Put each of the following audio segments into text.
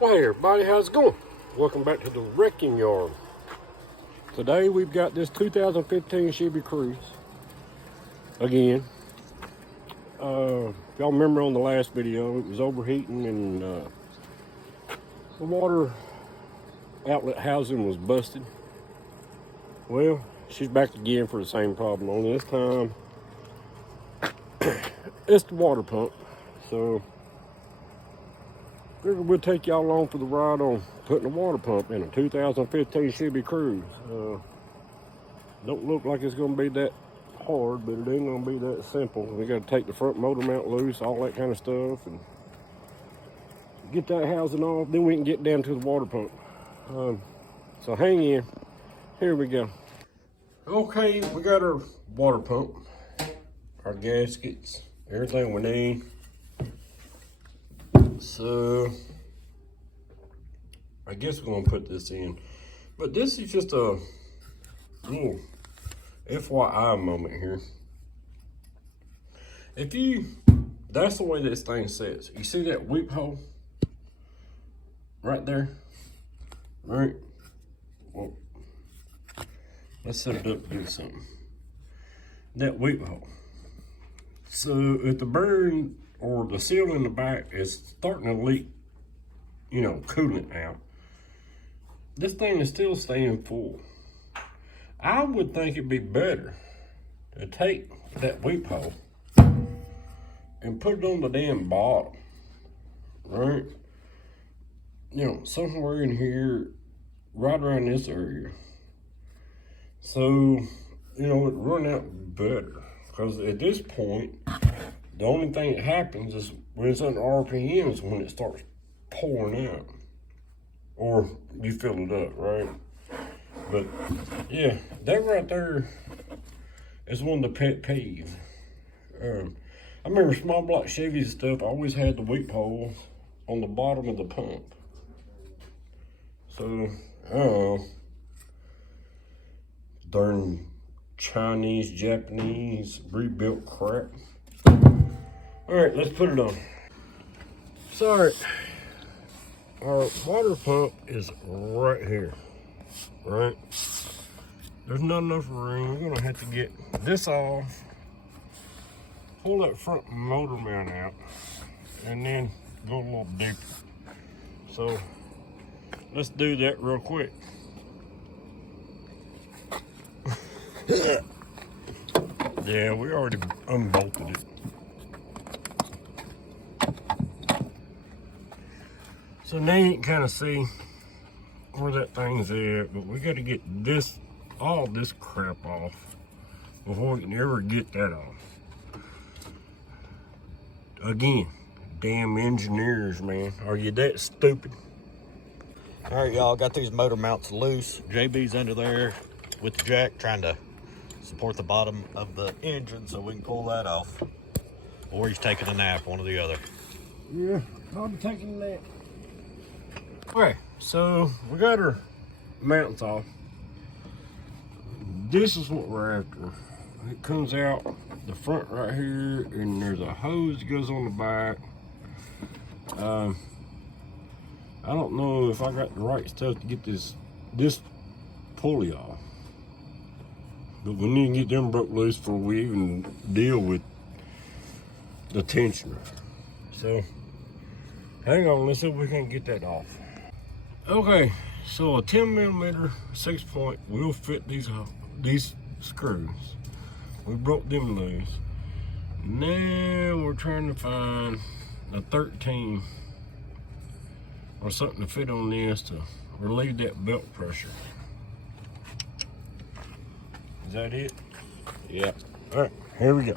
Well, hey everybody, how's it going? Welcome back to the wrecking yard. Today we've got this 2015 Chevy Cruze. Again, if y'all remember on the last video, it was overheating and the water outlet housing was busted. Well, she's back again for the same problem. Only this time, it's the water pump. So we'll take y'all along for the ride on putting a water pump in a 2015 Chevy Cruze. Don't look like it's gonna be that hard, but it ain't gonna be that simple. We gotta take the front motor mount loose, all that kind of stuff, and get that housing off. Then we can get down to the water pump. So hang in. Here we go. Okay, we got our water pump, our gaskets, everything we need. So I guess we're gonna put this in, but this is just a little FYI moment here. That's the way this thing sits. You see that weep hole right there, right? Well, let's set it up to do something. That weep hole. So if the burn or the seal in the back is starting to leak, you know, coolant out, this thing is still staying full. I would think it'd be better to take that weep hole and put it on the damn bottom, right? You know, somewhere in here, right around this area. So, you know, it'd run out better. Because at this point, the only thing that happens is when it's under RPM is when it starts pouring out. Or you fill it up, right? But yeah, that right there is one of the pet peeves. I remember small block Chevys and stuff, I always had the weep holes on the bottom of the pump. So, darn Chinese, Japanese, rebuilt crap. All right, let's put it on. Sorry, our water pump is right here, right? There's not enough room. We're gonna have to get this off, pull that front motor mount out, and then go a little deeper. So let's do that real quick. Yeah, we already unbolted it. So now you can kind of see where that thing's at, but we got to get all this crap off before we can ever get that off. Again, damn engineers, man. Are you that stupid? All right, y'all, got these motor mounts loose. JB's under there with the jack trying to support the bottom of the engine so we can pull that off. Or he's taking a nap, one or the other. Yeah, I'll be taking a nap. Okay, so we got our mounts off. This is what we're after. It comes out the front right here, and there's a hose that goes on the back. I don't know if I got the right stuff to get this pulley off, but we need to get them broke loose before we even deal with the tensioner. So hang on, let's see if we can get that off. Okay, so a 10mm 6-point will fit these screws. We broke them loose. Now we're trying to find a 13 or something to fit on this to relieve that belt pressure. Is that it? Yeah. All right, here we go.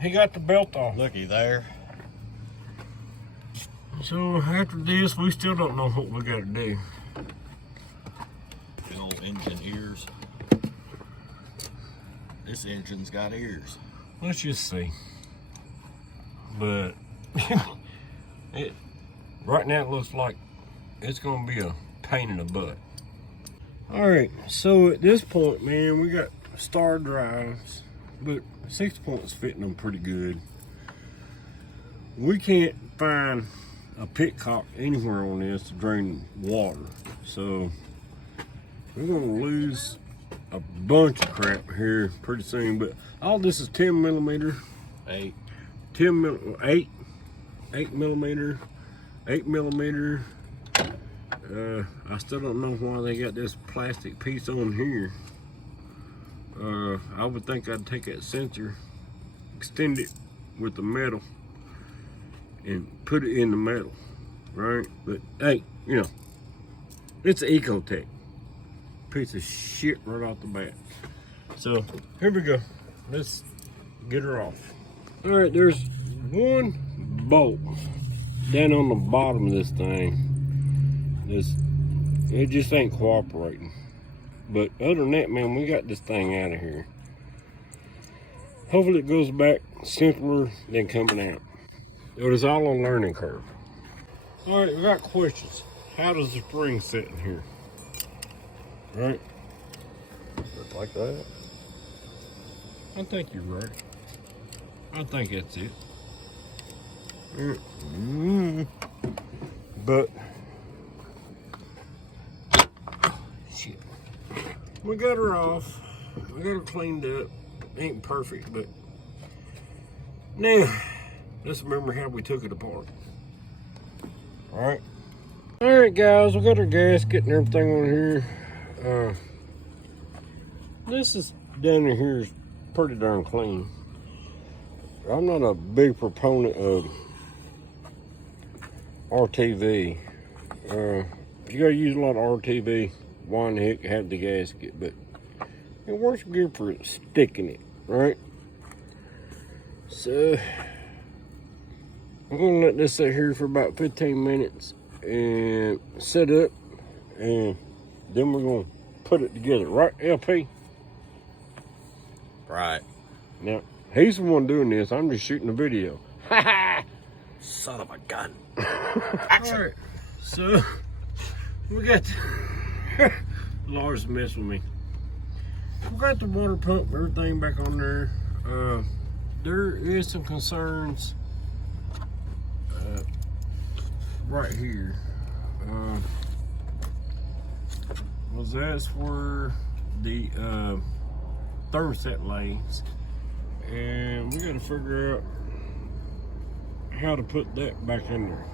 He got the belt off. Looky there. So after this, we still don't know what we gotta do. The old engine ears. This engine's got ears. Let's just see. But right now it looks like it's gonna be a pain in the butt. All right, so at this point, man, we got star drives, but 6 points fitting them pretty good. We can't find a pitcock anywhere on this to drain water, so we're gonna lose a bunch of crap here pretty soon. But all this is 10 millimeter, 8 millimeter, 8 millimeter. I still don't know why they got this plastic piece on here. I would think I'd take that sensor, extend it with the metal, and put it in the metal, right? But hey, you know, it's an Ecotech. Piece of shit right off the bat. So here we go. Let's get her off. All right, there's one bolt down on the bottom of this thing. It just ain't cooperating. But other than that, man, we got this thing out of here. Hopefully it goes back simpler than coming out. It was all a learning curve. All right, we got questions. How does the spring sit in here? Right? Just like that. I think you're right. I think that's it. But shit, we got her off. We got her cleaned up. Ain't perfect, but now let's remember how we took it apart. All right, guys, we got our gasket and everything on here. This is down in here is pretty darn clean. I'm not a big proponent of RTV. If you gotta use a lot of RTV, why in the heck have the gasket? But it works good for sticking it, right? So I'm gonna let this sit here for about 15 minutes and set up, and then we're gonna put it together, right, LP? Right. Now, he's the one doing this. I'm just shooting the video. Son of a gun. Action. All right, so we got Lars messed with me. We got the water pump, everything back on there. There is some concerns right here. Was that's where the thermostat lays, and we got to figure out how to put that back in there,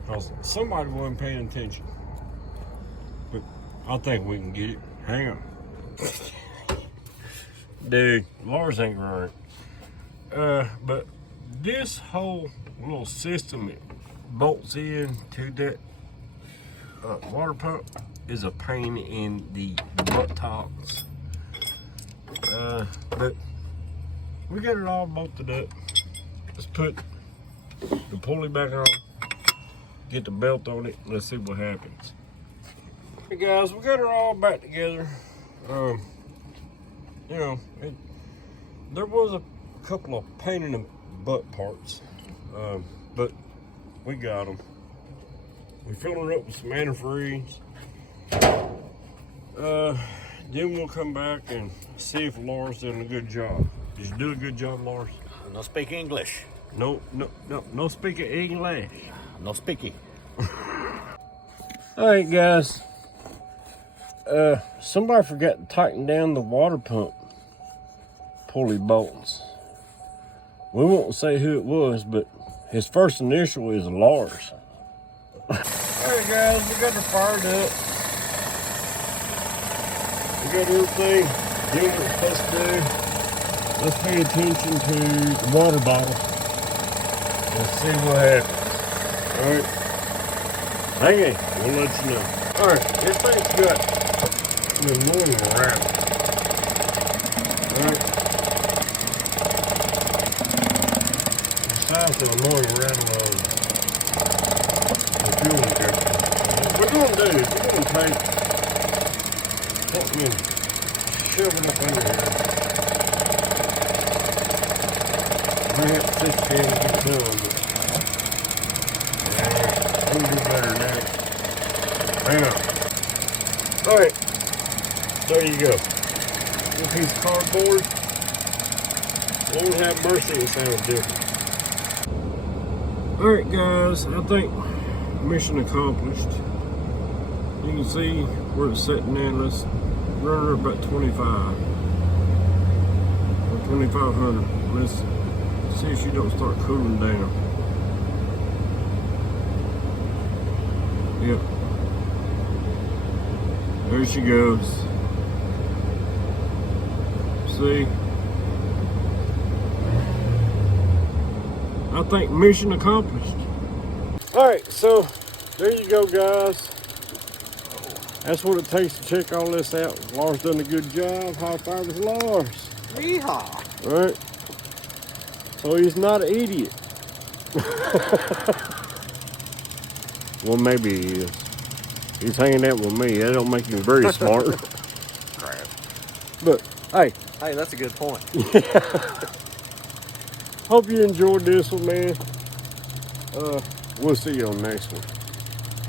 because somebody wasn't paying attention. But I think we can get it. Hang on. Dude, Lars ain't right. But this whole little system that bolts in to that water pump is a pain in the buttocks. But we got it all bolted up. Let's put the pulley back on, get the belt on it, let's see what happens. Hey guys, we got it all back together. You know, there was a couple of pain in the butt parts, but we got them. We filled it up with some antifreeze. Then we'll come back and see if Lars did a good job. Did you do a good job, Lars? No speak English. No speaking English. No speaky. All right, guys. Somebody forgot to tighten down the water pump pulley bolts. We won't say who it was, but his first initial is Lars. All right, guys, we got it fired up. We got everything doing what it's supposed to do. Let's pay attention to the water bottle. Let's see what happens. All right. Hang on, we'll let you know. All right, this thing's got the morning rattle. All right. The size of the morning rattle of the fuel injector. What we're going to do is we're going to take something and shove it up under here. We have to sit here and get it done, but we'll do better than that. Hang on. There you go. This piece of cardboard. Lord have mercy, it sounds different. Alright guys, I think mission accomplished. You can see where it's sitting in. Let's run her about 25 or 2500. Let's see if she don't start cooling down. Yep. There she goes. See? I think mission accomplished. Alright, so there you go guys. That's what it takes to check all this out. Lars done a good job. High five with Lars. Yeehaw. Alright. So he's not an idiot. Well, maybe he is. He's hanging out with me. That don't make him very smart. Crap. But hey, That's a good point. hope you enjoyed this one, man. We'll see you on the next one.